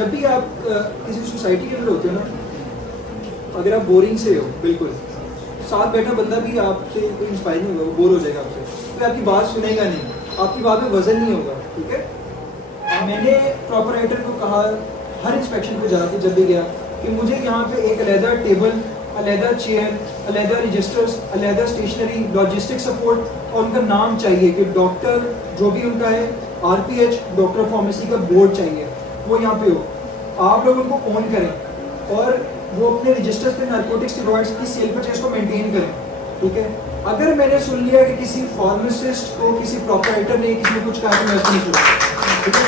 जब भी आप किसी सोसाइटी के अंदर होते हो ना, अगर आप बोरिंग से हो बिल्कुल, साथ बैठा बंदा भी आपसे कोई इंस्पायर नहीं होगा, वो बोर हो जाएगा आपसे, तो आपकी बात सुनेगा नहीं, आपकी बात में वजन नहीं होगा। ठीक है, मैंने प्रॉपराइटर को कहा हर इंस्पेक्शन को जाके जब भी गया कि मुझे यहाँ पे एक अलहदा टेबल, अलहदा चेयर, अलहदा रजिस्टर्स, अलहदा स्टेशनरी, लॉजिस्टिक सपोर्ट और उनका नाम चाहिए कि डॉक्टर जो भी उनका है, RPH डॉक्टर ऑफ फार्मेसी का बोर्ड चाहिए, वो यहाँ पे हो। आप लोग उनको ऑन करें और वो अपने रजिस्टर्स पे नारकोटिक्स स्टेरॉइड्स की सेल परचेज को मेंटेन करें। ठीक है, अगर मैंने सुन लिया कि किसी फार्मासिस्ट को किसी प्रॉपराइटर ने किसी ने कुछ कहा, मैं उसको नहीं छोड़ा। ठीक है,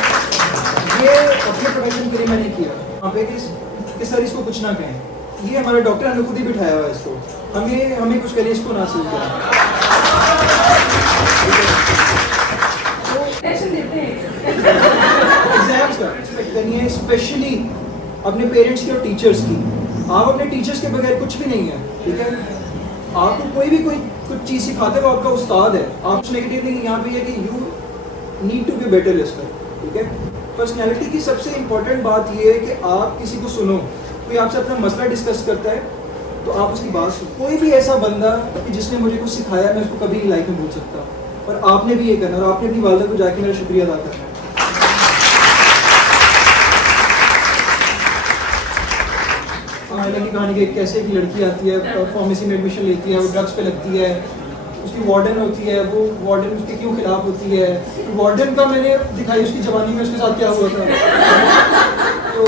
ये अपने प्रोफेशन के लिए मैंने किया वहाँ पे कि सर इसको कुछ ना कहें, ये हमारा डॉक्टर हमने खुद ही बिठाया हुआ है इसको, हमें कुछ करें, इसको ना सीख करें। एग्जाम्स का एक्सपेक्ट करनी है, स्पेशली अपने पेरेंट्स की और टीचर्स की। आप अपने टीचर्स के बगैर कुछ भी नहीं है। ठीक है, आपको कोई कुछ चीज़ सिखाते हो, आपका उस्ताद है। आप कुछ नेगेटिव नहीं, यहाँ पे है कि you need to be better listener. ठीक है, पर्सनैलिटी की सबसे इंपॉर्टेंट बात ये है कि आप किसी को सुनो, कोई आपसे अपना मसला डिस्कस करता है तो आप उसकी बात सुनो। कोई भी ऐसा बंदा कि जिसने मुझे कुछ सिखाया, मैं उसको कभी लाइफ में भूल सकता, और आपने भी ये करना, और आपने अपनी वालदा को जाके मेरा शुक्रिया अदा करना है। की कहानी की कैसे एक लड़की आती है, फार्मेसी में एडमिशन लेती है, वो ड्रग्स पे लगती है, उसकी वार्डन होती है, वो वार्डन उसके क्यों खिलाफ होती है, वार्डन का मैंने दिखाई उसकी जवानी में उसके साथ क्या हुआ था। तो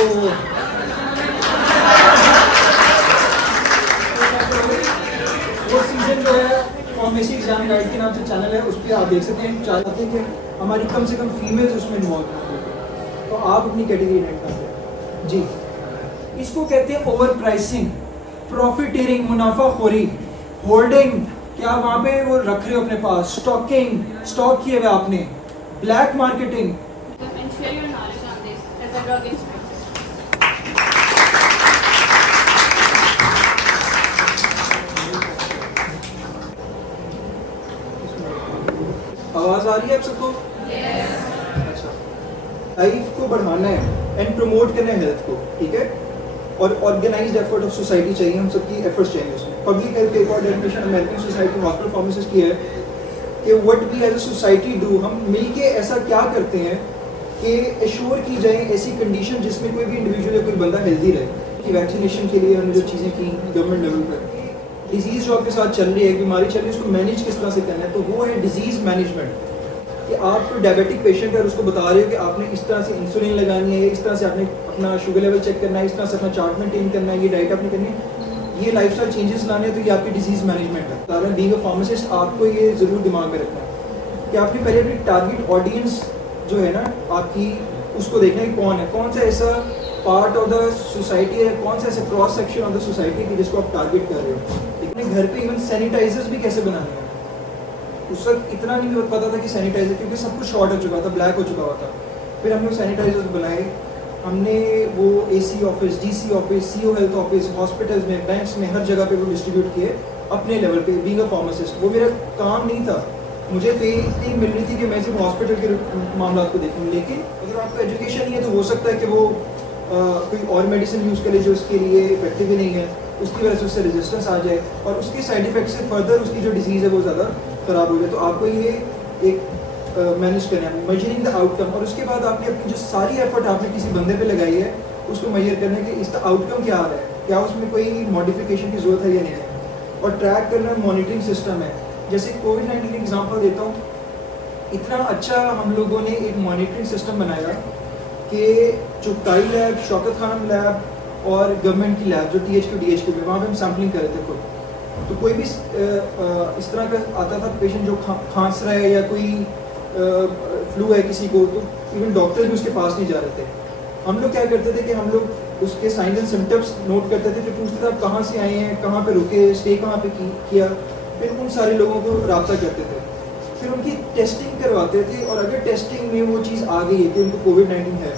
वो सीजन जो है फार्मेसी एग्जाम गाइड के नाम से चैनल है, उस पर आप देख सकते हैं। चाहते हैं कि हमारी कम से कम फीमेल्स उसमें इन्वॉल्व हों, तो आप अपनी कैटेगरी रेट कर दें जी। इसको कहते हैं ओवर प्राइसिंग, प्रॉफिटेरिंग, मुनाफाखोरी, होल्डिंग, क्या आप वहाँ पे वो रख रहे हो अपने पास, स्टॉकिंग, स्टॉक किए हुए आपने, ब्लैक मार्केटिंग। आवाज आ रही है आप सबको? अच्छा, लाइफ को बढ़ाना है एंड प्रमोट करना है हेल्थ को। ठीक है, और ऑर्गेनाइज्ड एफर्ट ऑफ सोसाइटी चाहिए, हम सबकी एफर्ट्स चाहिए उसमें। पब्लिक हेल्थ एक और definition American society hospital pharmacist की है कि what we as a society do, हम मिलके ऐसा क्या करते हैं कि एश्योर की जाए ऐसी कंडीशन जिसमें कोई भी इंडिविजुअल या कोई बंदा हेल्दी रहे। कि वैक्सीनेशन के लिए हमने जो चीज़ें की गवर्नमेंट लेवल पर, डिजीज़ जो आपके साथ चल रही है, बीमारी चल रही है, उसको मैनेज किस तरह से करना है, तो वो है डिजीज़ मैनेजमेंट। कि आप डायबिटिक पेशेंट है और उसको बता रहे हो कि आपने इस तरह से इंसुलिन लगानी है, इस तरह से आपने अपना शुगर लेवल चेक करना है, इस तरह से अपना चार्ट मेंटेन करना है, ये डाइट आपने करनी है, ये लाइफस्टाइल चेंजेस लाने हैं, तो ये आपकी डिजीज़ मैनेजमेंट है। कारण बीइंग अ फार्मासिस्ट आपको ये ज़रूर दिमाग में रखना है कि आपने पहले अपनी टारगेट ऑडियंस जो है ना आपकी, उसको देखना है कौन है, कौन सा ऐसा पार्ट ऑफ द सोसाइटी है, कौन सा ऐसा cross section of the society की जिसको आप टारगेट कर रहे हो। अपने घर पे इवन सैनिटाइजर्स भी कैसे बनाने हैं, उस वक्त इतना नहीं पता था कि सैनिटाइजर, क्योंकि सब कुछ शॉर्ट हो चुका था, ब्लैक हो चुका हुआ था। फिर हमने सैनिटाइजर्स बनाए, हमने वो AC office, DC office, CO health office, hospitals में, बैंक्स में, हर जगह पे वो डिस्ट्रीब्यूट किए अपने लेवल पे। बीइंग अ फार्मासिस्ट वो मेरा काम नहीं था, मुझे पे इतनी मिल रही थी कि मैं सिर्फ हॉस्पिटल के मामला को देखूँ। लेकिन अगर आपको एजुकेशन नहीं है तो हो सकता है कि वो कोई और मेडिसिन यूज़ करे जो उसके लिए इफेक्टिव ही नहीं है, उसकी वजह से उससे रेजिस्टेंस आ जाए और उसके साइड इफेक्ट से फर्दर उसकी जो डिजीज़ है वो ज़्यादा ख़राब हो जाए। तो आपको ये एक मैनेज करना है, मेजरिंग द आउटकम, और उसके बाद आपने अपनी जो सारी एफर्ट आपने किसी बंदे पे लगाई है उसको मेजर करना है कि इसका आउटकम क्या आ रहा है, क्या उसमें कोई मॉडिफिकेशन की ज़रूरत है या नहीं है, और ट्रैक करना मॉनिटरिंग सिस्टम है। जैसे कोविड-19 एग्जाम्पल देता हूँ, इतना अच्छा हम लोगों ने एक मॉनिटरिंग सिस्टम बनाया कि चुगताई लैब, शौकत खानम लैब और गवर्नमेंट की लैब जो THQ DHQ में, वहाँ पे हम सैम्पलिंग कर रहे थे खुद। तो कोई भी इस तरह का आता था पेशेंट जो खांस रहा है या कोई फ्लू है किसी को, तो इवन डॉक्टर भी उसके पास नहीं जा रहे थे। हम लोग क्या करते थे कि हम लोग उसके साइंस एंड सिम्टम्स नोट करते थे, फिर पूछते थे आप कहाँ से आए हैं, कहाँ पे रुके, स्टे कहाँ पे किया, फिर उन सारे लोगों को रब्ता करते थे, फिर उनकी टेस्टिंग करवाते थे। और अगर टेस्टिंग में वो चीज़ आ गई है कि उनको कोविड-19 है,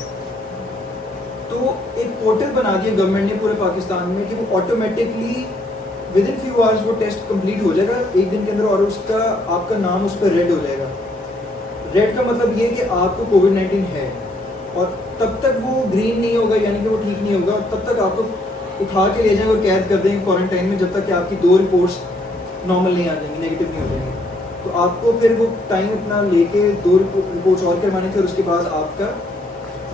तो एक पोर्टल बना दिया गवर्नमेंट ने पूरे पाकिस्तान में कि वो automatically with in few hours वो टेस्ट कंप्लीट हो जाएगा एक दिन के अंदर, और उसका आपका नाम उस पर रेड हो जाएगा। रेड का मतलब ये कि आपको कोविड-19 है, और तब तक वो ग्रीन नहीं होगा, यानी कि वो ठीक नहीं होगा, तब तक आपको उठा के ले जाएंगे और कैद कर देंगे क्वारंटाइन में, जब तक कि आपकी 2 रिपोर्ट्स नॉर्मल नहीं आ जाएंगी, नेगेटिव नहीं हो जाएंगी। तो आपको फिर वो टाइम अपना लेके 2 रिपोर्ट्स और करवाने थे, और उसके बाद आपका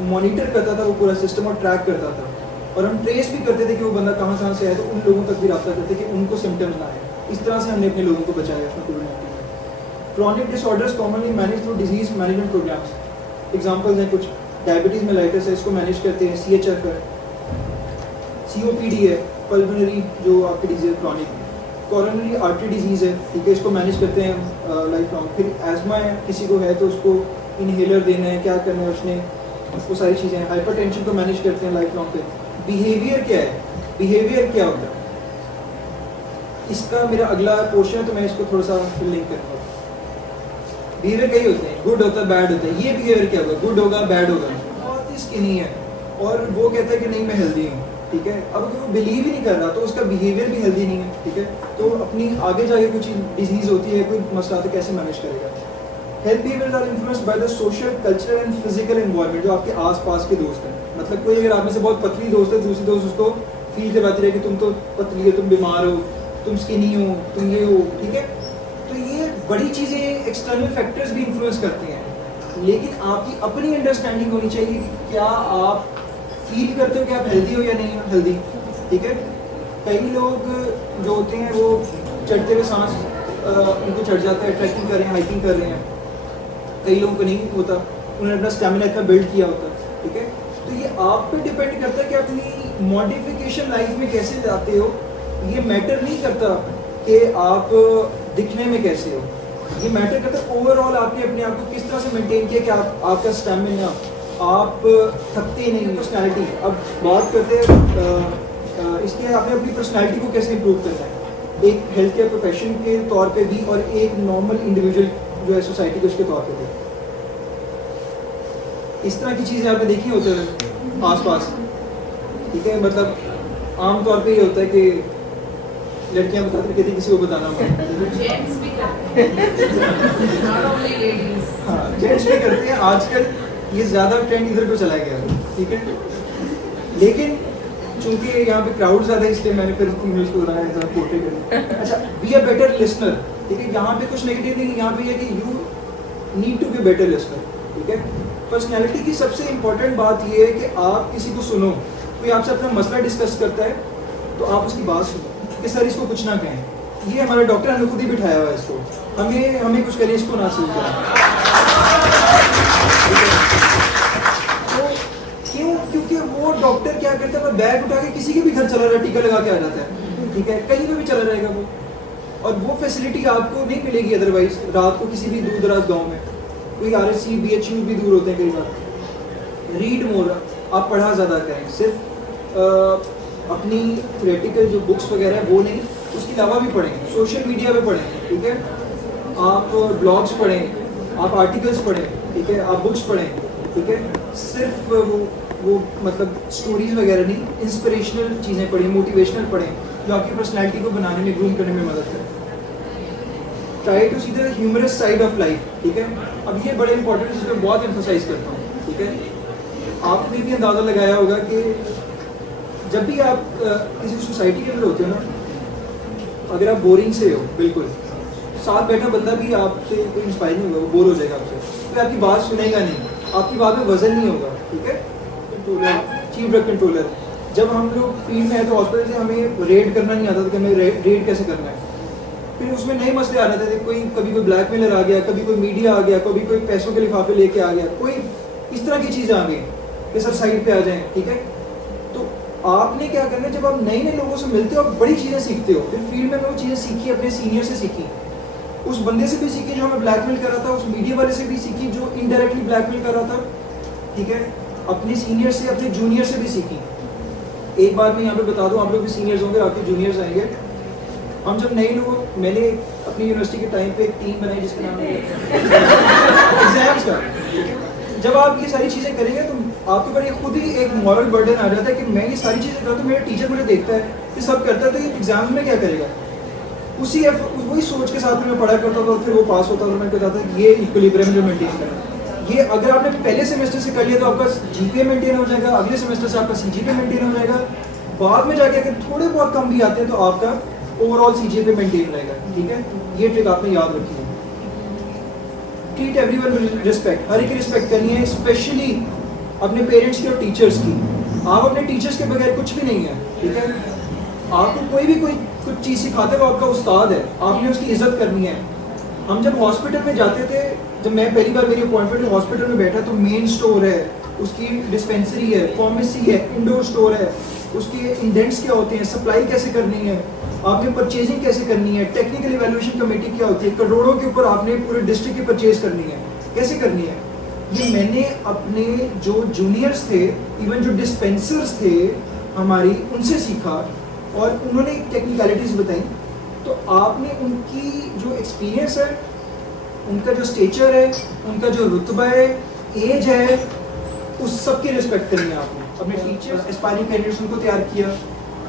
मॉनिटर करता था वो पूरा सिस्टम और ट्रैक करता था, और हम ट्रेस भी करते थे कि वो बंदा कहाँ से आया, तो उन लोगों तक भी रब्ता करते कि उनको सिम्टम्स ना आए। इस तरह से हमने अपने लोगों को बचाया अपना कोविड-19 में। Chronic disorders commonly manage through disease management programmes. Examples हैं कुछ, डायबिटीज़ मेलाइटिस है, इसको मैनेज करते हैं, CHF है, COPD है, पल्मोनरी जो आपकी डिजीज है क्रॉनिक, कोरोनरी आर्टरी डिजीज़ है, ठीक है, इसको मैनेज करते हैं लाइफ लॉन्ग। फिर एजमा है, किसी को है तो उसको इनहेलर देना है, क्या करना है उसने, उसको सारी चीज़ें हैं। हाइपरटेंशन को मैनेज करते हैं लाइफ लॉन्ग पे। बिहेवियर क्या है, बिहेवियर क्या होता है, इसका मेरा अगला पोर्शन है, तो मैं इसको थोड़ा सा लिंक करूँगा। बिहेवियर कई होते हैं, गुड होता है, बैड होता है। ये बिहेवियर क्या होगा, गुड होगा, बैड होगा। बहुत ही स्किनी है और वो कहता है कि नहीं मैं हेल्दी हूँ, ठीक है, अब अगर वो बिलीव ही नहीं कर रहा तो उसका बिहेवियर भी हेल्दी नहीं है, ठीक है, तो अपनी आगे जाके कुछ डिजीज़ होती है, कोई मसला तो कैसे मैनेज करेगा। Health behaviour are influenced by the social, cultural and physical environment, जो आपके आसपास के दोस्त हैं। मतलब कोई अगर आप में से बहुत पतली दोस्त है, दूसरी दोस्त उसको फील करवाती रहे कि तुम तो पतली हो, तुम बीमार हो, तुम स्किनी हो, तुम ये हो, ठीक है। तो ये बड़ी चीज़ें एक्सटर्नल फैक्टर्स भी इन्फ्लुएंस करती हैं, लेकिन आपकी अपनी अंडरस्टैंडिंग होनी चाहिए कि क्या आप फील करते हो कि आप हेल्दी हो या नहीं हेल्दी, ठीक है। कई लोग जो होते हैं वो चढ़ते हुए सांस उनको चढ़ जाता है, ट्रैकिंग कर रहे हैं, हाइकिंग कर रहे हैं, कई लोगों को नहीं होता, उन्होंने अपना स्टेमिना इतना बिल्ड किया होता है, ठीक है। तो ये आप पे डिपेंड करता है कि अपनी मॉडिफिकेशन लाइफ में कैसे जाते हो। ये मैटर नहीं करता कि आप दिखने में कैसे हो, ये मैटर करता है ओवरऑल आपने अपने आप को किस तरह से मेंटेन किया कि आपका स्टेमिना, आप थकते नहीं। पर्सनैलिटी, अब बात करते हैं इसके आपने अपनी पर्सनैलिटी को कैसे इम्प्रूव करना है, एक हेल्थ केयर प्रोफेशन के तौर पे भी और एक नॉर्मल इंडिविजुअल जो है सोसाइटी के उसके तौर पे भी। इस तरह की चीज़ें आपने देखी होते हैं आसपास, ठीक है। मतलब आमतौर पे ये होता है कि लड़कियां बताती कहती किसी को बताना जेंट्स भी करते हैं, not only ladies। हाँ, जेंट्स भी करते हैं आजकल, ये ज़्यादा ट्रेंड इधर को चला गया, ठीक है। लेकिन चूंकि यहाँ पे क्राउड ज़्यादा है, इसलिए मैंने फिर न्यूज़ को बनाया था पोर्ट्रेट करके। अच्छा, बी अ बेटर लिसनर, ठीक है। यहाँ पे कुछ नेगेटिव नहीं, यहाँ पे ये कि you need to be better listener, ठीक है। पर्सनैलिटी की सबसे इम्पोर्टेंट बात ये है कि आप किसी को सुनो, कोई आपसे अपना मसला डिस्कस करता है तो आप उसकी बात सुनो कि सर इसको कुछ ना कहें। ये हमारा डॉक्टर ने खुद ही बिठाया हुआ है इसको, हमें कुछ करें, इसको ना सीख करें। तो क्यों, क्योंकि वो डॉक्टर क्या करता है, बैग उठा के किसी के भी घर चला रहा है, टीका लगा के आ जाता है, ठीक है, कहीं पे भी चला रहेगा वो, और वो फैसिलिटी आपको नहीं मिलेगी अदरवाइज। रात को किसी भी दूर दराज गाँव में कोई RSC BHU भी दूर होते हैं कई बार। रीड मोर, आप पढ़ा ज़्यादा करें, सिर्फ अपनी थ्योरेटिकल जो बुक्स वगैरह है वो नहीं, उसके अलावा भी पढ़ें, सोशल मीडिया पे पढ़ें, ठीक है, आप ब्लॉग्स पढ़ें, आप आर्टिकल्स पढ़ें, ठीक है, आप बुक्स पढ़ें, ठीक है। सिर्फ वो मतलब स्टोरीज वगैरह नहीं, इंस्पिरेशनल चीज़ें पढ़ें, मोटिवेशनल पढ़ें, जो आपकी पर्सनैलिटी को बनाने में, ग्रूम करने में मदद करें। Try to see the humorous side of life, ठीक है। अब ये बड़े इंपॉर्टेंट है, जिसमें बहुत एम्फोसाइज करता हूँ, ठीक है। आपने भी अंदाज़ा लगाया होगा कि जब भी आप किसी सोसाइटी के अंदर होते हो ना, अगर आप बोरिंग से हो, बिल्कुल साथ बैठा बंदा भी आपसे कोई इंस्पायर नहीं होगा, वो बोर हो जाएगा आपसे, तो आपकी बात सुनेगा नहीं, आपकी बात में वजन नहीं होगा, ठीक है। कंट्रोलर, चीफ ड्रग कंट्रोलर, जब हम लोग फील्ड में है तो हॉस्पिटल से हमें रेड करना नहीं आता था कि हमें रेड कैसे करना है। फिर उसमें नए मसले आ रहे थे, कभी कोई ब्लैकमेलर आ गया, कभी कोई मीडिया आ गया, कभी कोई पैसों के लिफाफे लेके आ गया, कोई इस तरह की चीज़ें आ गई कि सर साइड पे आ जाएं, ठीक है। तो आपने क्या करना है, जब आप नए नए लोगों से मिलते हो, आप बड़ी चीज़ें सीखते हो। फिर फील्ड में वो चीज़ें सीखी, अपने सीनियर से सीखी, उस बंदे से भी सीखी जो हमें ब्लैकमेल कर रहा था, उस मीडिया वाले से भी सीखी जो इनडायरेक्टली ब्लैकमेल कर रहा था, ठीक है। अपने सीनियर से, अपने जूनियर से भी सीखी। एक बात मैं यहाँ पे बता दूँ, आप लोग भी सीनियर्स होंगे, आपके जूनियर्स आएंगे। हम जब नए लोग, मैंने अपनी यूनिवर्सिटी के टाइम पे एक टीम बनाई जिसका नाम है एग्जाम्स का। जब आप ये सारी चीज़ें करेंगे तो आपके ऊपर खुद ही एक मॉरल बर्डन आ जाता है कि मैं ये सारी चीज़ें करता हूँ, मेरा टीचर मुझे देखता है ये सब करता है, तो ये एग्जाम्स में क्या करेगा। वही सोच के साथ में मैं पढ़ा करता था और फिर वो पास होता था और मैं कहता था ये इक्विलिब्रियम जो मेंटेन करना है। ये अगर आपने पहले सेमेस्टर से कर लिया तो आपका जीपीए मेंटेन हो जाएगा, अगले सेमेस्टर से आपका सीजीपीए मेंटेन हो जाएगा, बाद में जाके अगर थोड़े बहुत कम भी आते हैं तो आपका ओवरऑल सीजीपीए मेंटेन रहेगा, ठीक है। ये ट्रिक आपने याद रखी है। ट्रीट एवरीवन विद रिस्पेक्ट, हर एक की रिस्पेक्ट करनी है, स्पेशली अपने पेरेंट्स की और टीचर्स की। आप अपने टीचर्स के बगैर कुछ भी नहीं है, ठीक है। आपको कोई भी कोई कुछ चीज़ सिखाते वो आपका उस्ताद है, आपने उसकी इज्जत करनी है। हम जब हॉस्पिटल में जाते थे, जब मैं पहली बार मेरी अपॉइंटमेंट हॉस्पिटल में बैठा तो मेन स्टोर है, उसकी डिस्पेंसरी है, फार्मेसी है, इंडोर स्टोर है, उसके इंडेंट्स क्या होते हैं, सप्लाई कैसे करनी है, आपने परचेजिंग कैसे करनी है, टेक्निकल इवैल्यूएशन कमेटी क्या होती है, करोड़ों के ऊपर आपने पूरे डिस्ट्रिक्ट की परचेज करनी है, कैसे करनी है। ये मैंने अपने जो जूनियर्स थे, इवन जो डिस्पेंसर्स थे हमारी, उनसे सीखा और उन्होंने टेक्निकलिटीज़ बताई। तो आपने उनकी जो एक्सपीरियंस है, उनका जो स्टेचर है, उनका जो रुतबा है, एज है, उस सब की रिस्पेक्ट करनी है आपने। अपने टीचर्स, एस्पायरिंग कैंडिडेट्स, उनको तैयार किया,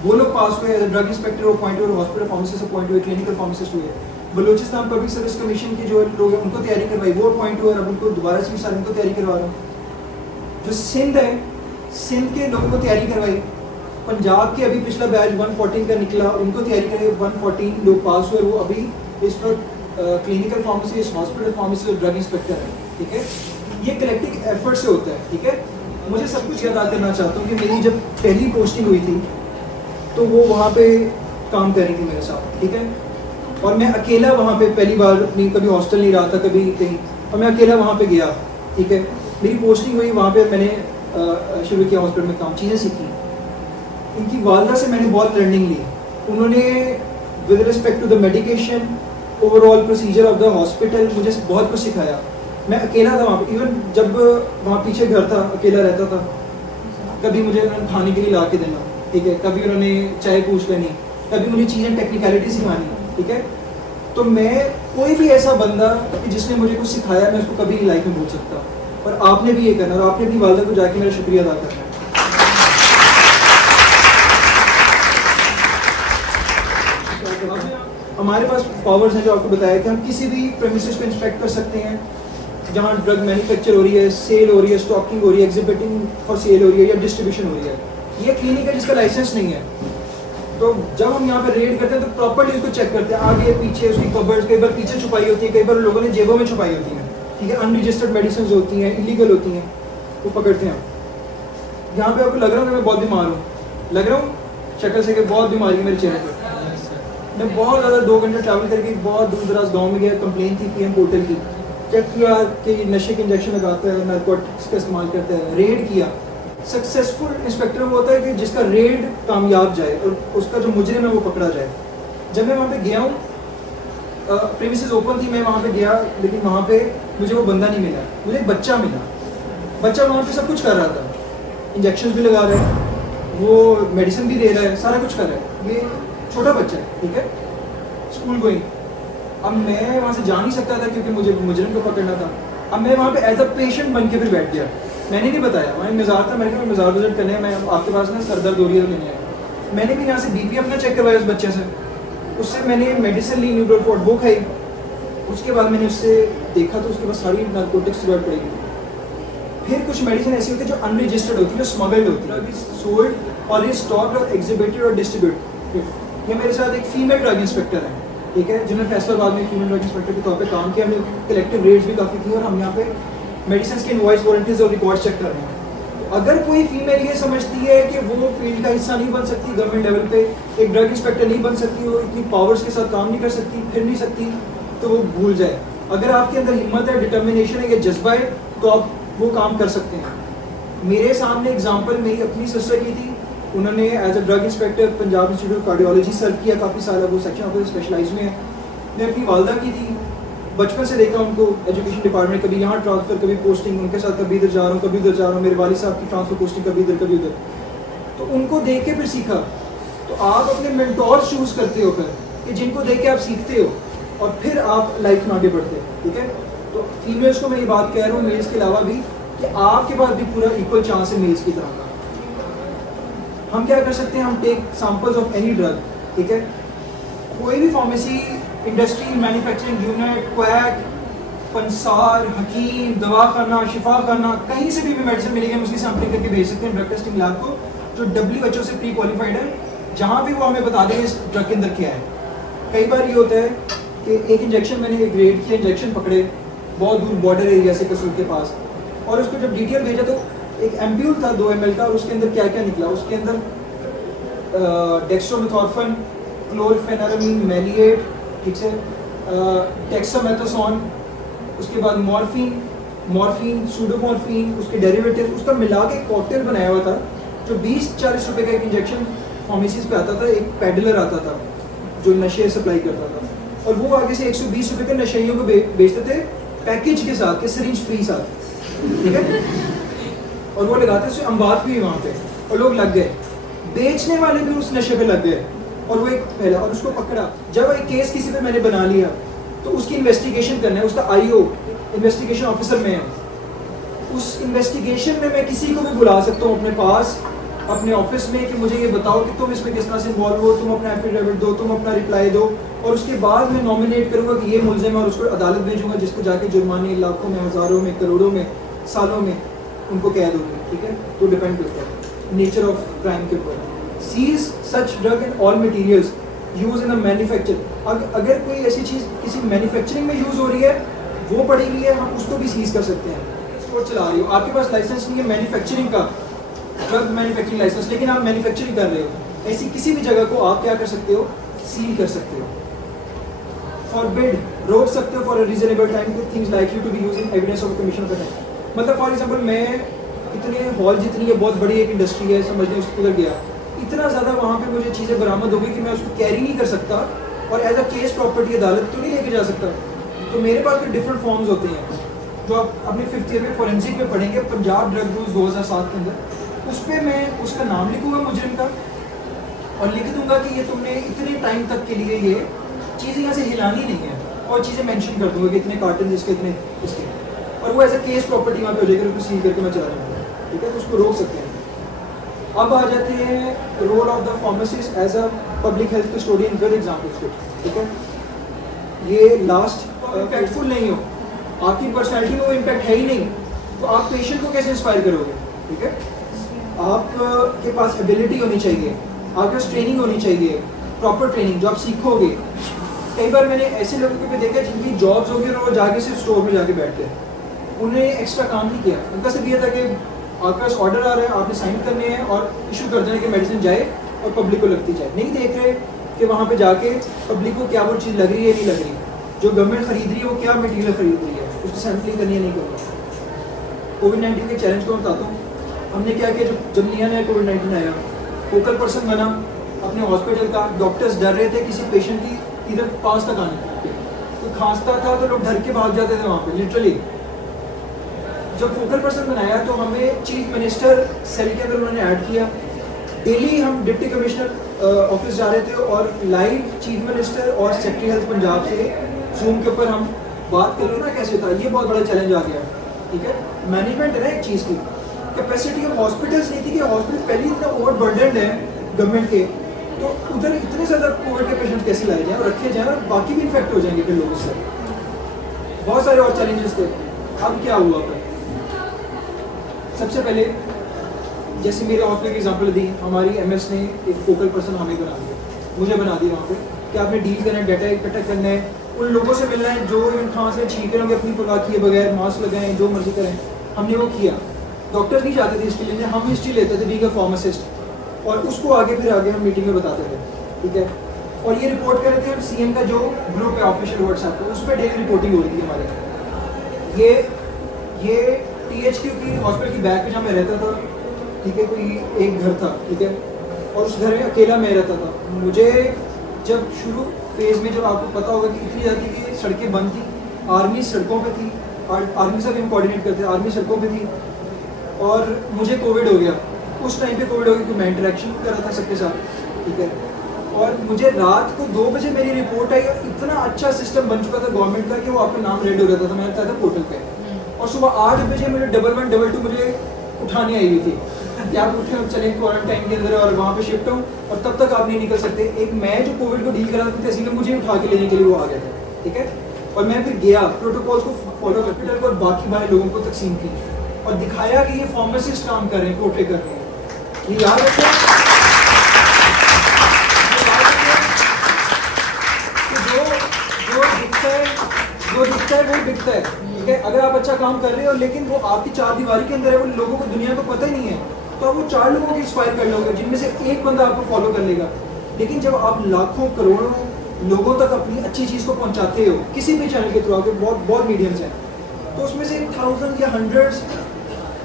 वो लोग पास हुए, ड्रग इंस्पेक्टर अपॉइंट हुए, हॉस्पिटल फार्मासिस्ट अपॉइंट हुए, क्लिनिकल फार्मासिस्ट हुए। बलूचिस्तान पब्लिक सर्विस कमीशन के जो लोग हैं उनको तैयारी करवाई, वो अपॉइंट हुए और अब उनको दोबारा से साल उनको तैयारी करवा रहा हूँ। जो सिंध है, सिंध के लोगों को तैयारी करवाई। पंजाब के अभी पिछला बैच 114 का निकला, उनको तैयारी करवाई, 114 लोग पास हुए, वो अभी इस वक्त क्लिनिकल फार्मासिस्ट, हॉस्पिटल फार्मासिस्ट और ड्रग इंस्पेक्टर है, ठीक है। ये कलेक्टिव एफर्ट से होता है, ठीक है। मुझे सब कुछ याद करना चाहता हूँ कि मेरी जब पहली पोस्टिंग हुई थी तो वो वहाँ पे काम कर रही थी मेरे साथ, ठीक है। और मैं अकेला वहाँ पे पहली बार, नहीं कभी हॉस्टल नहीं रहा था, कभी कहीं, और मैं अकेला वहाँ पे गया, ठीक है। मेरी पोस्टिंग हुई वहाँ पे, मैंने शुरू किया हॉस्पिटल में काम, चीज़ें सीखी। इनकी वालदा से मैंने बहुत लर्निंग ली। उन्होंने with respect to the medication, overall procedure of the hospital, मुझे बहुत कुछ सिखाया। मैं अकेला था वहाँ पे, इवन जब वहाँ पीछे घर था, अकेला रहता था, कभी मुझे उन्होंने खाने के लिए ला के देना, ठीक है, कभी उन्होंने चाय पूछ लेनी, कभी मुझे चीज़ें टेक्निकलिटी सिखानी, ठीक है। तो मैं कोई भी ऐसा बंदा कि जिसने मुझे कुछ सिखाया, मैं उसको कभी लाइफ में भूल सकता। और आपने भी ये करना, और आपने अपनी वालदा को जाके मेरा शुक्रिया अदा करना है। हमारे पास पावर्स हैं जो आपको बताया कि हम किसी भी प्रेमिसेस को इंस्पेक्ट कर सकते हैं जहाँ ड्रग मैन्युफैक्चर हो रही है, सेल हो रही है, स्टॉकिंग हो रही है, एग्जिबिटिंग फॉर सेल हो रही है या डिस्ट्रीब्यूशन हो रही है। ये क्लिनिक है जिसका लाइसेंस नहीं है। तो जब हम यहाँ पे रेड करते हैं तो प्रॉपर्ली उसको चेक करते हैं, आगे पीछे उसकी कबर्ड, कई बार पीछे छुपाई होती है, कई बार लोगों ने जेबों में छुपाई होती है, ठीक है। अनरजिस्टर्ड मेडिसिन होती हैं, इलीगल होती हैं, वो पकड़ते हैं। यहाँ पे आपको लग रहा है कि मैं बहुत बीमार हूँ, लग रहा हूँ शक्ल से कि बहुत बीमारी है मेरे चेहरे पर। मैं बहुत ज़्यादा 2 घंटे ट्रैवल करके बहुत दूर दराज गाँव में गया, कंप्लेन थी पीएम पोर्टल की, चेक किया कि नशे के इंजेक्शन लगाता है, नारकोटिक्स का इस्तेमाल करता है, रेड किया। सक्सेसफुल इंस्पेक्टर वो होता है कि जिसका रेड कामयाब जाए और उसका जो मुजरिम है वो पकड़ा जाए। जब मैं वहाँ पे गया हूँ, प्रीमिसेस ओपन थी, मैं वहाँ पे गया, लेकिन वहाँ पे मुझे वो बंदा नहीं मिला, मुझे एक बच्चा मिला। बच्चा वहाँ पे सब कुछ कर रहा था, इंजेक्शन भी लगा रहा है, वो मेडिसिन भी दे रहा है, सारा कुछ कर रहा है। ये छोटा बच्चा है, ठीक है, स्कूल गोइंग। अब मैं वहाँ से जा नहीं सकता था क्योंकि मुझे मुजरिम को पकड़ना था। अब मैं वहाँ पे एज अ पेशेंट बन के फिर बैठ गया। मैंने नहीं बताया, वहाँ मज़ार था, मैंने कहा मज़ार विजिट करने, मैं आपके पास ना सर दर्द हो रही है लेने आया। मैंने भी यहाँ से बीपी अपना चेक करवाया उस बच्चे से, उससे मैंने मेडिसिन ली, न्यूट्रोफोर्ट, वो खाई। उसके बाद मैंने उससे देखा तो उसके पास सारी नारकोटिक्स स्टेरॉइड पड़ेगी। फिर कुछ मेडिसिन ऐसी होती है जो अनरजिस्टर्ड होती है, जो स्मगल्ड होती है, सोल्ड और स्टॉक्ड और एग्जिबिटेड और डिस्ट्रीब्यूटेड। ये मेरे साथ एक फीमेल ड्रग इंस्पेक्टर है, ठीक है, जिन्होंने फैसलाबाद में फीमेल ड्रग इंस्पेक्टर के तौर पे काम किया। हमने कलेक्टिव रेट्स भी काफ़ी की और हम यहाँ पे मेडिसिन के इनवॉइस, वारंटीज और रिकॉर्ड चेक कर रहे हैं। तो अगर कोई फीमेल ये समझती है कि वो फील्ड का हिस्सा नहीं बन सकती, गवर्नमेंट लेवल पे एक ड्रग इंस्पेक्टर नहीं बन सकती, वो इतनी पावर्स के साथ काम नहीं कर सकती, फिर नहीं सकती, तो वो भूल जाए। अगर आपके अंदर हिम्मत है, डिटर्मिनेशन है, या जज्बा है, तो आप वो काम कर सकते हैं। मेरे सामने एग्जाम्पल मेरी अपनी सिस्टर की थी। उन्होंने as a drug inspector Punjab institute of cardiology serve किया काफ़ी सारा, वो सेक्शन ऑफ स्पेशलाइज में है। मैं अपनी वालदा की थी, बचपन से देखा उनको एजुकेशन डिपार्टमेंट, कभी यहाँ ट्रांसफ़र, कभी पोस्टिंग, उनके साथ कभी इधर जा रहा हूँ, कभी उधर जा रहा हूँ। मेरे वालिद साहब की ट्रांसफ़र पोस्टिंग कभी इधर कभी उधर, तो उनको देख के फिर सीखा। तो आप अपने मेंटोर चूज़ करते हो फिर कि जिनको देख के आप सीखते हो और फिर आप लाइफ में आगे बढ़ते हो, ठीक है। तो फीमेल्स को मैं ये बात कह रहा हूँ, मेल्स के अलावा भी, कि आपके पास भी पूरा इक्वल चांस है मेल्स की तरह का। हम क्या कर सकते हैं, हम take samples of any drug, ठीक है। कोई भी pharmacy industry, manufacturing unit, quack, पंसार, हकीम, दवाखाना, शिफाखाना, कहीं से भी मेडिसिन मिलेगी हम उसकी सैम्पलिंग करके भेज सकते हैं ड्रग टेस्टिंग लैब को, जो WHO से प्री क्वालिफाइड है, जहाँ भी वो हमें बता देंगे इस ड्रग के अंदर क्या है। कई बार ये होता है कि एक इंजेक्शन मैंने ग्रेड किया, इंजेक्शन पकड़े बहुत दूर बॉर्डर एरिया से कसूर के पास, और उसको जब डिटेल भेजा तो एक एम्प्यूल था 2 ml का, और उसके अंदर क्या क्या निकला, उसके अंदर डेक्स्ट्रोमेथॉर्फन, क्लोरफेनारामीन मैलिएट, ठीक है, डेक्सामेथासोन, उसके बाद मॉर्फिन, सूडोमॉर्फिन, उसके डेरिवेटिव, उसका मिला के कॉकटेल बनाया हुआ था, जो 20-40 रुपए का एक इंजेक्शन फार्मेसीज पे आता था, एक पेडलर आता था जो नशे सप्लाई करता था, और वो आगे से 120 रुपए के नशेइयों को बेचते थे पैकेज के साथ, के सिरिंज फ्री साथ, ठीक है, और वो लगाते थे, अम्बात भी वहाँ पे, और लोग लग गए, बेचने वाले भी उस नशे पे लग गए, और वो एक पहला, और उसको पकड़ा। जब एक केस किसी पे मैंने बना लिया तो उसकी इन्वेस्टिगेशन करना है, उसका IO इन्वेस्टिगेशन ऑफिसर में है, उस इन्वेस्टिगेशन में मैं किसी को भी बुला सकता हूँ अपने पास, अपने ऑफिस में, कि मुझे ये बताओ कि तुम इसमें किस तरह से इन्वॉल्व हो, तुम अपना एफिडेविट दो, तुम अपना रिप्लाई दो, और उसके बाद मैं नॉमिनेट करूँगा कि ये मुलजिम है, और उसको अदालत भेजूंगा, जिसको जाके जुर्माने लाखों में, हज़ारों में, करोड़ों में, सालों में उनको कैद होगी, ठीक है। तो डिपेंड करता है नेचर ऑफ क्राइम के ऊपर। Seize such drug and all materials use in a manufacture, अगर कोई ऐसी चीज़ किसी मैन्युफैक्चरिंग में यूज़ हो रही है, वो पड़ी हुई है, हम उसको भी सीज कर सकते हैं। स्टोर चला रही हो, आपके पास लाइसेंस नहीं है मैन्युफैक्चरिंग का, ड्रग मैन्युफैक्चरिंग लाइसेंस, लेकिन आप मैन्युफैक्चरिंग कर रहे हो, ऐसी किसी भी जगह को आप क्या कर सकते हो, सील कर सकते हो। फॉरबिड, रोक सकते हो for a reasonable time to things likely to be used in evidence of commission of a crime. मतलब फॉर एग्जांपल मैं इतने हॉल जितनी है, बहुत बड़ी एक इंडस्ट्री है, समझने उसको उधर गया, इतना ज़्यादा वहाँ पे मुझे चीज़ें बरामद हो गई कि मैं उसको कैरी नहीं कर सकता, और एज अ केस प्रॉपर्टी अदालत तो नहीं लेके जा सकता। तो मेरे पास फिर डिफरेंट फॉर्म्स होते हैं, जो आप अपने 5th ईयर में फॉरेंसिक में पढ़ेंगे, पंजाब ड्रग रूल्स 2007 के अंदर, उस पर मैं उसका नाम लिखूंगा मुजरिम का, और लिख दूंगा कि ये तुमने इतने टाइम तक के लिए ये चीज़ें यहाँ से हिलानी नहीं है, और चीज़ें मेंशन कर दूंगा कि इतने कार्टन इसके, इतने इसके, और वो एज अ केस प्रॉपर्टी वहाँ पे हो जाएगी, उसको सील करके मैं चला जाऊँगा, ठीक है। तो उसको रोक सकते हैं। अब आ जाते हैं role of the pharmacist as a public health custodian with examples को, ठीक है। ये लास्ट इम्पैक्टफुल नहीं हो, आपकी पर्सनैलिटी में वो इम्पैक्ट है ही नहीं, तो आप पेशेंट को कैसे इंस्पायर करोगे, ठीक है। आपके पास एबिलिटी होनी चाहिए, आपके पास ट्रेनिंग होनी चाहिए, प्रॉपर ट्रेनिंग जो आप सीखोगे। कई बार मैंने ऐसे लोगों को भी देखा जिनकी जॉब्स होगी और वो जाके सिर्फ स्टोर में जाके बैठते हैं, उन्हें एक्स्ट्रा काम नहीं किया, उनका सिर्फ ये था कि आपके पास ऑर्डर आ रहा है, आपने साइन करने हैं और इशू कर देने कि मेडिसिन जाए और पब्लिक को लगती जाए। नहीं देख रहे कि वहाँ पे जाके पब्लिक को क्या वो चीज़ लग रही है नहीं लग रही, जो गवर्नमेंट खरीद रही है वो क्या मटीरियल खरीद रही है, उसकी सैम्पलिंग करनी है नहीं करनी। कोविड-19 के चैलेंज को बताता हूँ, हमने क्या किया, जब नया नया कोविड-19 आया, फोकल पर्सन बना अपने हॉस्पिटल का, डॉक्टर्स डर रहे थे किसी पेशेंट की इधर पास तक आने, तो खांसता था तो लोग डर के भाग जाते थे वहाँ पे लिटरली। जब फोकल पर्सन बनाया तो हमें चीफ मिनिस्टर सेल के अंदर उन्होंने ऐड किया, डेली हम डिप्टी कमिश्नर ऑफिस जा रहे थे और लाइव चीफ मिनिस्टर और सेक्रेटरी हेल्थ पंजाब से जूम के ऊपर हम बात कर रहे ना, कैसे था, ये बहुत बड़ा चैलेंज आ गया, ठीक है। मैनेजमेंट है ना एक चीज़ की, कैपेसिटी ऑफ हॉस्पिटल्स नहीं थी कि हॉस्पिटल पहले इतना ओवर बर्डन है गवर्नमेंट के, तो उधर इतने ज़्यादा कोविड के पेशेंट कैसे लाए जाएँ और रखे जाएँ और बाकी भी इन्फेक्ट हो जाएंगे फिर लोगों से। बहुत सारे और चैलेंजेस थे। अब क्या हुआ फिर, सबसे पहले जैसे मेरे हॉस्पिटल की एग्जांपल दी, हमारी MS ने एक फोकल पर्सन हमें बना दिया, मुझे बना दिया वहाँ पे कि आपने डील करना है, डाटा इकट्ठा करना है, उन लोगों से मिलना है जो इवन खांस में छींक रहे होंगे अपनी परवाह किए बगैर, मास्क लगाएं, जो मर्जी करें। हमने वो किया। डॉक्टर नहीं जाते थे हिस्ट्री लेने, हम हिस्ट्री लेते थे बीइंग अ फार्मासिस्ट, और उसको आगे हम मीटिंग में बताते थे, ठीक है। और ये रिपोर्ट कर रहे थे हम CM का जो ग्रुप है ऑफिशियल व्हाट्सएप पे, उस पर डेली रिपोर्टिंग हो रही थी हमारी। ये THQ की हॉस्पिटल की बैक पे जहाँ मैं रहता था, ठीक है, कोई एक घर था, ठीक है, और उस घर में अकेला मैं रहता था। मुझे जब शुरू फेज़ में, जब आपको पता होगा कि इतनी ज़्यादा कि सड़कें बंद थी, आर्मी सड़कों पे थी, आर्मी से भी हम कोऑर्डिनेट करते, आर्मी सड़कों पे थी, और मुझे कोविड हो गया। उस टाइम पे कोविड हो गया, क्योंकि मैं इंटरेक्शन कर रहा था सबके साथ, ठीक है। और मुझे रात को 2 बजे मेरी रिपोर्ट आई, और इतना अच्छा सिस्टम बन चुका था गवर्नमेंट का कि वो आपका नाम रेड हो जाता था, मैं आता था पोर्टल पे, और सुबह 8 बजे मुझे 11 22 मुझे उठाने आई हुई थी कि आप उठे, हम चले क्वारंटाइन के अंदर और वहाँ पे शिफ्ट हूँ, और तब तक आप नहीं निकल सकते। एक मैं जो कोविड को डील कर रहा था तहसील में, मुझे उठा के लेने के लिए वो आ गया था, ठीक है। और मैं फिर गया प्रोटोकॉल्स को फॉलो हॉस्पिटल को और बाकी बाहर लोगों को तकसीम की और दिखाया कि ये फार्मासिस्ट काम कर रहे हैं, पोर्ट्रे कर रहे हैं। ये याद रखें कि जो दिखता है वो बिकता है, ठीक है। अगर आप अच्छा काम कर रहे हो लेकिन वो आपकी चार दीवारी के अंदर है, वो लोगों को दुनिया को पता ही नहीं है, तो आप वो 4 लोगों को इंस्पायर कर लोगे जिनमें से एक बंदा आपको फॉलो कर लेगा। लेकिन जब आप लाखों करोड़ों लोगों तक अपनी अच्छी चीज़ को पहुंचाते हो किसी भी चैनल के थ्रू, आपके बहुत मीडियम्स हैं, तो उसमें से 1000 या 100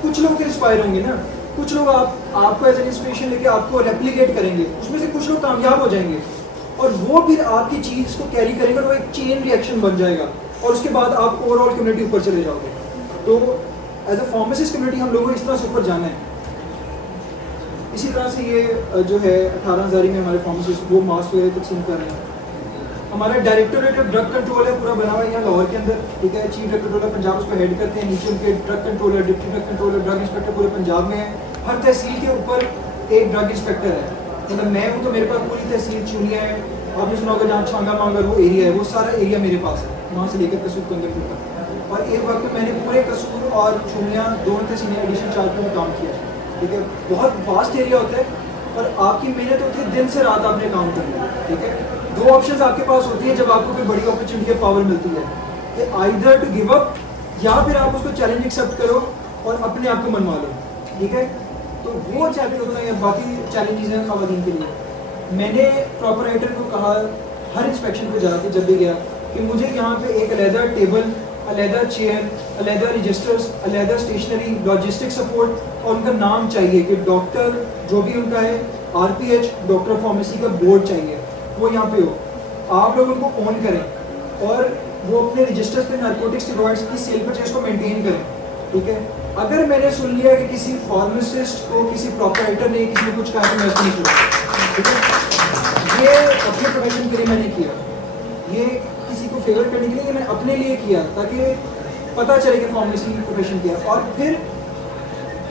कुछ लोग इंस्पायर होंगे ना, कुछ लोग आपको एज एन इंस्पिरेशन लेके आपको रेप्लिकेट करेंगे, उसमें से कुछ लोग कामयाब हो जाएंगे और वो फिर आपकी चीज़ को कैरी करेंगे और वो एक चेन रिएक्शन बन जाएगा और उसके बाद आप ओवरऑल कम्युनिटी ऊपर चले जाओगे। तो एज अ फार्मासिस्ट कम्युनिटी हम लोगों को इस तरह से ऊपर जाना है। इसी तरह से ये जो है 18,000 में हमारे फार्मासिस्ट वो मास्क वगैरह तकसीम कर रहे हैं। हमारा डायरेक्टोरेट ऑफ ड्रग कंट्रोल है, पूरा बना हुआ है यहाँ लाहौर के अंदर, ठीक है। चीफ ड्रग कंट्रोलर पंजाब उसको हेड करते हैं, नीचे उनके drug controller, deputy drug controller, drug inspector पूरे पंजाब में है। हर तहसील के ऊपर एक ड्रग इंस्पेक्टर है, मतलब मैं हूँ तो मेरे पास पूरी तहसील चुनिया है। आपने सुना होगा जहाँ छांगा मांगर वो एरिया है, वो सारा एरिया मेरे पास है, वहाँ से लेकर कसूर के अंदर तक। और एक वक्त में मैंने पूरे कसूर और चुनिया दोनों तहसील एडिशन 4 में काम किया, ठीक है। बहुत वास्ट एरिया होता है और आपकी मेहनत होती है दिन से रात आपने काम करना है, ठीक है। 2 ऑप्शंस आपके पास होती है जब आपको कोई बड़ी अपॉर्चुनिटी या पावर मिलती है कि आइदर टू गिव अप या फिर आप उसको चैलेंज एक्सेप्ट करो और अपने आप को मनवा लो, ठीक है। तो वो चैलेंज होता है या बाकी चैलेंजेस हैं खवातीन के लिए। मैंने प्रॉपराइटर को कहा हर इंस्पेक्शन पे जाके जब भी गया कि मुझे यहाँ पे एक अलहदा टेबल, अलहदा चेयर, अलहदा रजिस्टर्स, अलहदा स्टेशनरी, लॉजिस्टिक सपोर्ट और उनका नाम चाहिए कि डॉक्टर जो भी उनका है RPH डॉक्टर ऑफ फार्मेसी का बोर्ड चाहिए, वो यहाँ पे हो। आप लोग उनको ऑन करें और वो अपने रजिस्टर्स पे नारकोटिक स्टेरॉइड्स की सेल परचेज को मेंटेन करें, ठीक है। अगर मैंने सुन लिया कि किसी फार्मासिस्ट को किसी प्रॉपराइटर ने किसी ने कुछ कहा तो मैं उसको नहीं सुना, ठीक है। ये अपने प्रोफेशन के लिए मैंने किया, ये किसी को फेवर करने के लिए मैंने अपने लिए किया ताकि पता चले कि फार्मेसी प्रोफेशन किया। और फिर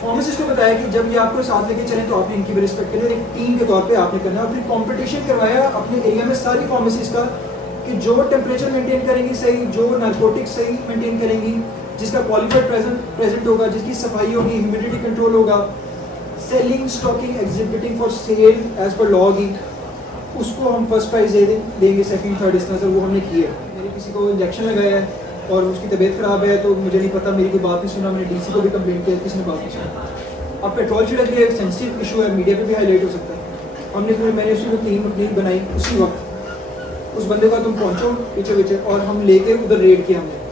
फार्मासिस्ट को बताया कि जब ये आपको साथ लेके चलें तो आपने इनकी भी रिस्पेक्ट करनी है, एक टीम के तौर पे आपने करना है। और फिर कंपटीशन करवाया अपने एरिया में सारी फार्मेसीज का कि जो टेम्परेचर मेंटेन करेंगी सही, जो नारकोटिक्स सही मेंटेन करेंगी, जिसका क्वालिफाइड प्रेजेंट होगा, जिसकी सफाई होगी, ह्यूमिडिटी कंट्रोल होगा, selling, stocking, exhibiting for sale as per law की, उसको हम फर्स्ट प्राइज देंगे, सेकंड, थर्ड, इस तरह से वो हमने किया। मैंने किसी को इंजेक्शन लगाया है और उसकी तबीयत ख़राब है तो मुझे नहीं पता, मेरी कोई बात नहीं सुना, मैंने DC को भी कंप्लेंट किया, किसी ने बात नहीं सुना। अब पेट्रोल छिड़क लिया, एक सेंसिटिव इशू है, मीडिया पे भी हाईलाइट हो सकता है। मैंने उसकी टीम अपनी बनाई, उसी वक्त उस बंदे का तुम पहुँचो पीछे और हम लेके उधर रेड किया। हमने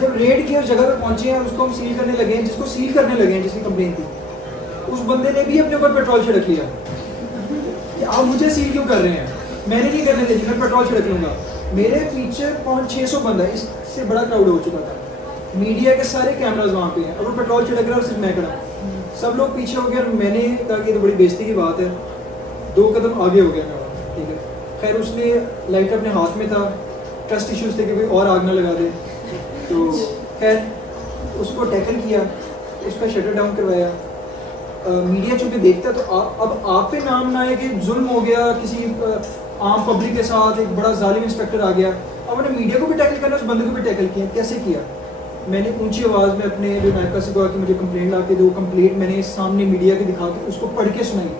जब रेड किया उस जगह पर पहुँचे हैं, उसको हम सील करने लगे हैं, जिसको सील करने लगे हैं जिसकी कंप्लेंट थी, उस बंदे ने भी अपने ऊपर पेट्रोल छिड़क लिया कि आप मुझे सील क्यों कर रहे हैं, मैंने नहीं करने दी, मैं पेट्रोल छिड़क लूँगा। मेरे पीछे 500-600 बंदा, इससे बड़ा क्राउड हो चुका था, मीडिया के सारे कैमराज वहाँ पे हैं और वो पेट्रोल छिड़क रहा और सिर्फ मैं खड़ा, सब लोग पीछे हो गए और मैंने कहा कि ये तो बड़ी बेइज्जती की बात है, 2 कदम आगे हो गया मैं, ठीक है। खैर उसने लाइटर अपने हाथ में था, ट्रस्ट इश्यूज थे कि कोई और आग ना लगा दे, तो खैर उसको टैकल किया, उसका शटर डाउन करवाया। मीडिया चूँकि देखता है तो अब आप पे नाम ना आए कि जुल्म हो गया किसी आम पब्लिक के साथ, एक बड़ा जालिम इंस्पेक्टर आ गया। अब मैंने मीडिया को भी टैकल करना, उस बंदे को भी टैकल किया। कैसे किया? मैंने ऊंची आवाज़ में अपने जो नायका से कहा कि मुझे कंप्लेंट ला के दो। कंप्लेंट मैंने सामने मीडिया के दिखा के उसको पढ़ के सुनाई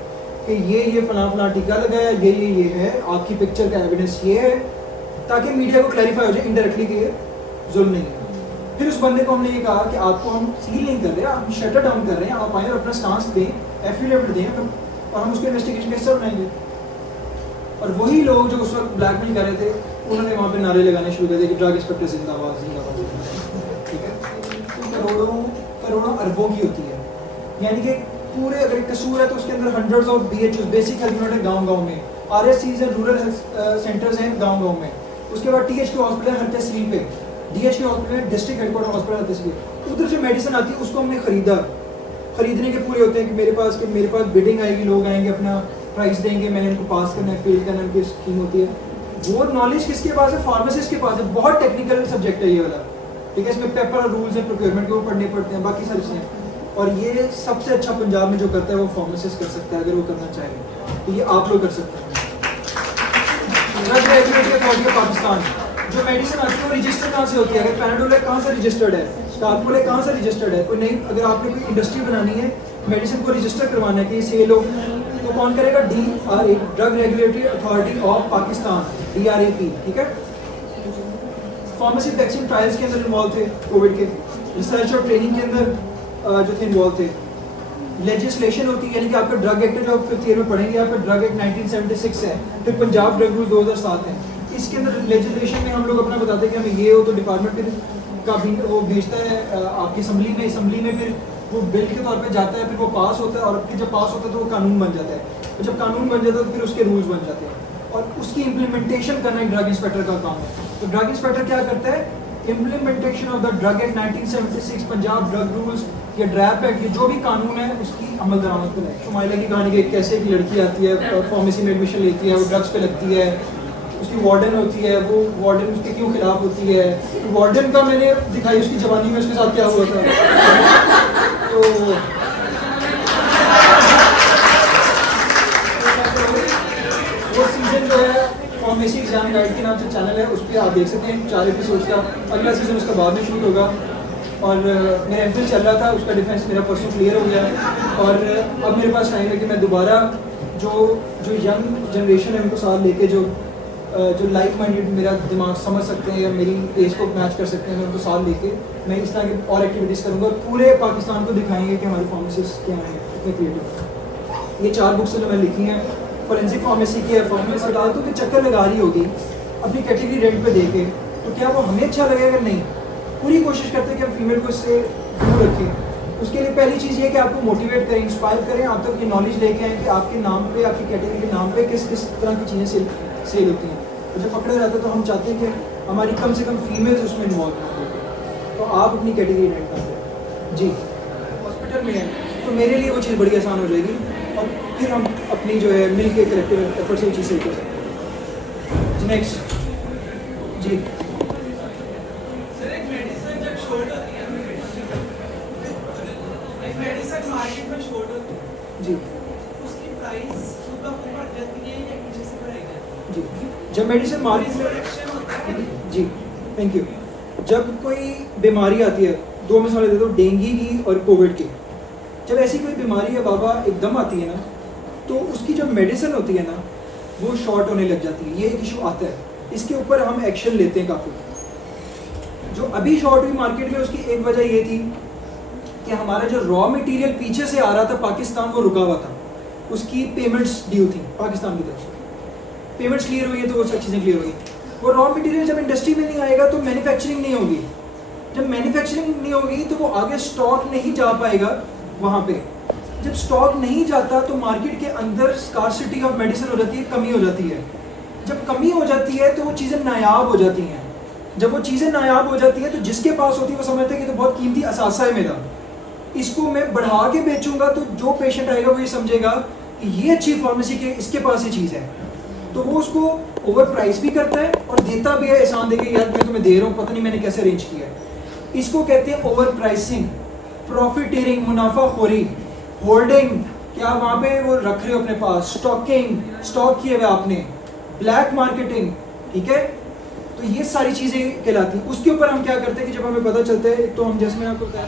कि ये फलां टीका लगाया, ये है, आपकी पिक्चर का एविडेंस ये है, ताकि मीडिया को क्लैरिफाई हो जाए इनडायरेक्टली कि ये जुल्म नहीं है। फिर उस बंदे को हमने ये कहा कि आपको हम सील नहीं कर रहे, हम शटर डाउन कर रहे हैं, आप आए और अपना स्टांस दें, एफिडेविट दें और हम उसको इन्वेस्टिगेशन कैसे बनाएंगे। और वही लोग जो उस वक्त ब्लैकमेल कर रहे थे, उन्होंने वहाँ पे नारे लगाने शुरू कर दिए कि ड्रग इंस्पेक्टर जिंदाबाद जिंदाबाद, ठीक है। तो करोड़ों अरबों की होती है, यानी कि पूरे अगर एक कसूर है तो उसके अंदर hundreds of BHOs, basic health unit है गाँव में, RSCs हैं, रूरल हेल्थ सेंटर्स हैं गाँव में, उसके बाद THK हॉस्पिटल हर तहसील पे, DHK hospital district headquarter hospital हर तहसील। उधर जो मेडिसिन आती है उसको हमने खरीदने के पूरे होते हैं कि मेरे पास बिडिंग आएगी, लोग आएंगे, अपना प्राइस देंगे, मैंने उनको पास करना है, फिल करना है, उनकी स्कीम होती है। वो नॉलेज किसके पास है? फार्मासिस्ट के पास है। बहुत टेक्निकल सब्जेक्ट है ये वाला, ठीक है। इसमें पेपर और रूल्स हैं प्रोक्योरमेंट के, वो पढ़ने पड़ते हैं, बाकी सारी चीज़ें। और ये सबसे अच्छा पंजाब में जो करता है वो फार्मासिस्ट कर सकता है, अगर वो करना चाहे तो ये आप लोग कर सकते हैं। Drug regulatory authority of Pakistan, जो मेडिसिन आती है वो रजिस्टर कहाँ से होती है? अगर पैनाडोल है कहाँ से रजिस्टर्ड है, स्टारपुल है कहाँ से रजिस्टर्ड है? कोई नहीं, अगर आपने कोई इंडस्ट्री बनानी है, मेडिसिन को रजिस्टर करवाना है कि ये सेल हो, तो कौन करेगा? DRA, drug regulatory authority of Pakistan, DRAP, ठीक है। फार्मेसी वैक्सीन ट्रायल्स के अंदर इन्वॉल्व थे, कोविड के रिसर्च और ट्रेनिंग के अंदर जो थे इन्वॉल्व थे। लेजिस्लेशन होती है, यानी कि आपका ड्रग एक्ट जो 5th ईयर में पढ़ेंगे, आपका ड्रग एक्ट 1976 है, फिर पंजाब ड्रग रूल 2007 है। इसके अंदर लेजिस्लेशन में हम लोग अपना बताते हैं कि हमें ये हो, तो डिपार्टमेंट फिर का भी वो भेजता है आपकी असम्बली में फिर वो बिल के तौर पे जाता है, फिर वो पास होता है, और फिर जब पास होता है तो वो कानून बन जाता है, और जब कानून बन जाता है तो फिर उसके रूल्स बन जाते हैं, और उसकी इम्प्लीमेंटेशन करना एक ड्रग इंस्पेक्टर का काम है। तो ड्रग इंस्पेक्टर क्या करता है? Implementation of the drug act 1976, Punjab drug rules या ड्रैप एक्ट, ये जो भी कानून है उसकी अमल दरामद पर है। शुमाइला की कहानी के कैसे एक लड़की आती है, फार्मेसी में एडमिशन लेती है, वो ड्रग्स पे लगती है, उसकी वार्डन होती है, वो वार्डन उसके क्यों खिलाफ होती है, तो वार्डन का मैंने दिखाई उसकी जवानी में उसके साथ क्या हुआ था। तो वो सीजन जो है फार्मेसी एग्जाम गाइड के नाम से चैनल है, उस पर आप देख सकते हैं 4 एपिसोड का। अगला सीजन उसका बाद में शूट होगा, और मेरा एमफिल चल रहा था, उसका डिफेंस मेरा परसों क्लियर हो गया, और अब मेरे पास टाइम है कि मैं दोबारा जो यंग जनरेशन है उनको साथ लेके जो लाइक माइंडेड मेरा दिमाग समझ सकते हैं या मेरी एज को मैच कर सकते हैं, मैं उनको साथ लेके मैं इस तरह की और एक्टिविटीज़ करूँगा, और पूरे पाकिस्तान को दिखाएंगे कि हमारी फार्मेसिस्ट क्या हैं, कितने क्रिएटिव। ये 4 बुक्स जो मैंने लिखी हैं, फॉरेंसिक फार्मेसी की है, फार्मेसी बता दो कि चक्कर लगा रही होगी अपनी कैटेगरी रेंट पे देके, तो क्या वो हमें अच्छा लगेगा? नहीं, पूरी कोशिश करते हैं कि हम फीमेल को इससे दूर रखें। उसके लिए पहली चीज़ ये है कि आपको मोटिवेट करें, इंस्पायर करें, आप तक ये नॉलेज लेके आएँ कि आपके नाम पे, आपकी कैटेगरी के नाम पे किस किस तरह की चीज़ें सेल होती हैं। तो जब पकड़ा जाता है तो हम चाहते हैं कि हमारी कम से कम फीमेल्स उसमें इन्वॉल्व हों, तो आप अपनी कैटेगरी रेंट कर दें। जी, हॉस्पिटल में है तो मेरे लिए वो चीज़ बड़ी आसान हो जाएगी, और फिर हम अपनी जो है मिल के कलेक्टिव एफर्ट से वो चीज़ सही कर सकते हैं। नेक्स्ट जी, मेडिसिन मार्केट में शॉर्ट होती है जी उसकी प्राइस ऊपर जाती है या नीचे से बढ़ेगी? जी, जब मेडिसिन मार्केट में एक्शन होता है जी, थैंक यू। जब कोई बीमारी आती है, 2 मिसालें दे दो, डेंगू की और कोविड की। जब ऐसी कोई बीमारी है बाबा एकदम आती है ना, तो उसकी जो मेडिसिन होती है ना वो शॉर्ट होने लग जाती है। ये एक इशू आता है, इसके ऊपर हम एक्शन लेते हैं काफ़ी। जो अभी शॉर्ट हुई मार्केट में, उसकी एक वजह ये थी कि हमारा जो रॉ मटेरियल पीछे से आ रहा था पाकिस्तान, वो रुका हुआ था, उसकी पेमेंट्स ड्यू थी पाकिस्तान की तरफ से। पेमेंट्स क्लियर हुई है तो वो सब चीज़ें क्लियर हुई। वो रॉ मटेरियल जब इंडस्ट्री में नहीं आएगा तो मैन्युफैक्चरिंग नहीं होगी, जब मैन्युफैक्चरिंग नहीं होगी तो वो आगे स्टॉक नहीं जा पाएगा वहाँ पे। जब स्टॉक नहीं जाता तो मार्केट के अंदर स्कार्सिटी ऑफ मेडिसिन हो जाती है, कमी हो जाती है। जब कमी हो जाती है तो वो चीज़ें नायाब हो जाती हैं। जब वो चीज़ें नायाब हो जाती हैं तो जिसके पास होती है वो समझते हैं कि तो बहुत कीमती असासा है मेरा, इसको मैं बढ़ा के बेचूंगा तो जो पेशेंट आएगा वो ये समझेगा कि ये अच्छी फार्मेसी के इसके पास ये चीज़ है, तो वो उसको ओवर प्राइस भी करता है और देता भी है एहसान देके, यार मैं तुम्हें दे रहा हूँ, पता नहीं मैंने कैसे अरेंज किया है। इसको कहते हैं ओवर प्राइसिंग, प्रॉफिटेरिंग, मुनाफाखोरी, होल्डिंग, क्या आप वहाँ पे वो रख रहे हो अपने पास, स्टॉकिंग, स्टॉक किए हुए आपने, ब्लैक मार्केटिंग, ठीक है। तो ये सारी चीज़ें कहलाती हैं। उसके ऊपर हम क्या करते हैं कि जब हमें पता चलता है, तो हम जैसे मैं आपको बताया